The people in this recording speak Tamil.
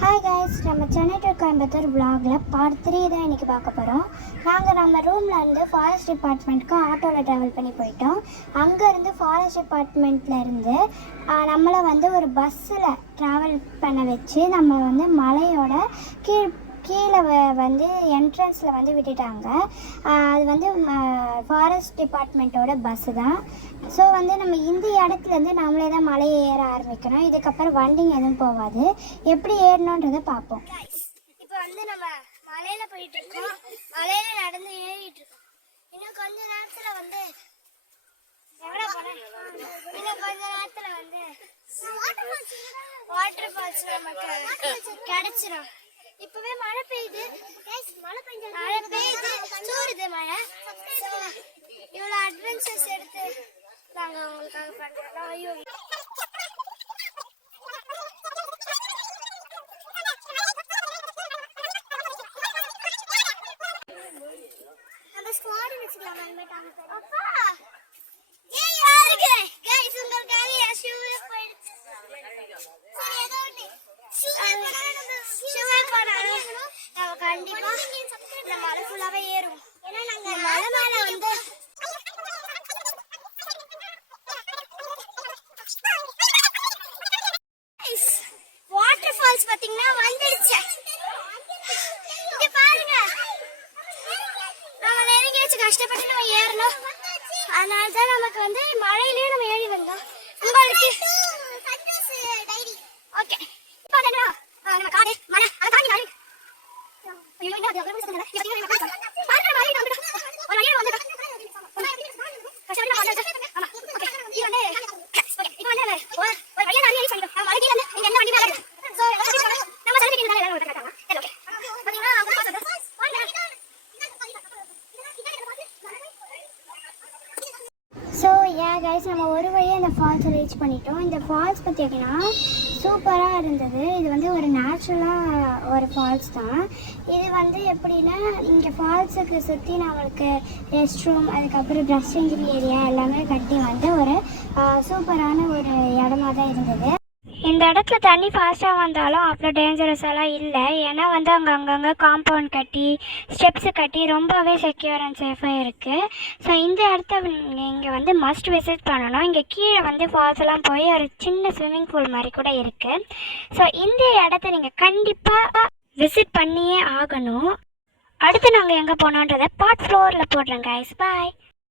ஹாய் கைஸ், நம்ம சென்னை டு கோயம்புத்தூர் vlogல பார்ட் 3 தான் இன்றைக்கி பார்க்க போகிறோம். நாங்கள் நம்ம ரூமில் இருந்து ஃபாரஸ்ட் டிபார்ட்மெண்ட்டுக்கு ஆட்டோவில் ட்ராவல் பண்ணி போயிட்டோம். அங்கேருந்து ஃபாரஸ்ட் டிபார்ட்மெண்ட்லேருந்து நம்மளை ஒரு பஸ்ஸில் ட்ராவல் பண்ண வச்சு நம்ம மலையோட கீழே என்ட்ரன்ஸில் விட்டுட்டாங்க. அது ஃபாரஸ்ட் டிபார்ட்மெண்ட்டோட பஸ்ஸு தான். ஸோ நம்ம இந்த இடத்துலேருந்து நம்மளே தான் மலையை ஏற ஆரம்பிக்கணும். இதுக்கப்புறம் வண்டிங்க எதுவும் போகாது. எப்படி ஏறணுன்றதை பார்ப்போம். இப்போ நம்ம மலையில் போயிட்டுருக்கோம். மலையில் நடந்து ஏறிட்டு இருக்கோம். இன்னும் கொஞ்ச நேரத்தில் வாட்டர் ஃபால்ஸ் நமக்கு கிடைச்சிடும். இப்பவே மழை பெய்யுது, சூருது மழை. இவ்வளோ அட்வென்ச்சர்ஸ் எடுத்து நாங்கள் உங்களுக்காக பண்ணுறோம். ஐயோ, நம்ம ஸ்குவாட் வச்சுக்கலாம். அப்பா கண்டிப்பா இந்த மலை ஃபுல்லாவே ஏறும். ஏன்னா நாங்க மலை மேல வாட்டர் ஃபால்ஸ் பாத்தீங்கன்னா வந்துடுச்சு. இங்க பாருங்க, நம்ம நெருங்கி வச்சு கஷ்டப்பட்டு நம்ம ஏறணும். அதனாலதான் நமக்கு மழையிலயும் நம்ம ஏறி வந்தோம். உங்களுக்கு ஓகே, நம்ம காடு மலை அதை தாண்டி மழை. ஸோ கைஸ், நம்ம ஒரு வழியாக இந்த ஃபால்ஸை ரீச் பண்ணிட்டோம். இந்த ஃபால்ஸ் பார்த்தீங்கன்னா சூப்பராக இருந்தது. இது ஒரு நேச்சுரலாக ஒரு ஃபால்ஸ் தான். இது எப்படின்னா, இங்கே ஃபால்ஸுக்கு சுற்றி நம்மளுக்கு ரெஸ்ட் ரூம், அதுக்கப்புறம் ட்ரெஸ்ஸிங் ஏரியா எல்லாமே கட்டி ஒரு சூப்பரான ஒரு இடமா தான் இருந்தது. இந்த இடத்துல தண்ணி ஃபாஸ்ட்டாக வந்தாலும் அவ்வளோ டேஞ்சரஸாலாம் இல்லை. ஏன்னா அங்கங்கே காம்பவுண்ட் கட்டி ஸ்டெப்ஸு கட்டி ரொம்பவே செக்யூர் அண்ட் சேஃபாக இருக்குது. ஸோ இந்த இடத்த இங்கே மஸ்ட் விசிட் பண்ணணும். இங்கே கீழே ஃபால்ஸ் எல்லாம் போய் ஒரு சின்ன ஸ்விம்மிங் பூல் மாதிரி கூட இருக்குது. ஸோ இந்த இடத்த நீங்கள் கண்டிப்பாக விசிட் பண்ணியே ஆகணும். அடுத்து நாங்கள் எங்கே போனோன்றதை பார்ட் 4ல் போடுறோம் கைஸ். பாய்.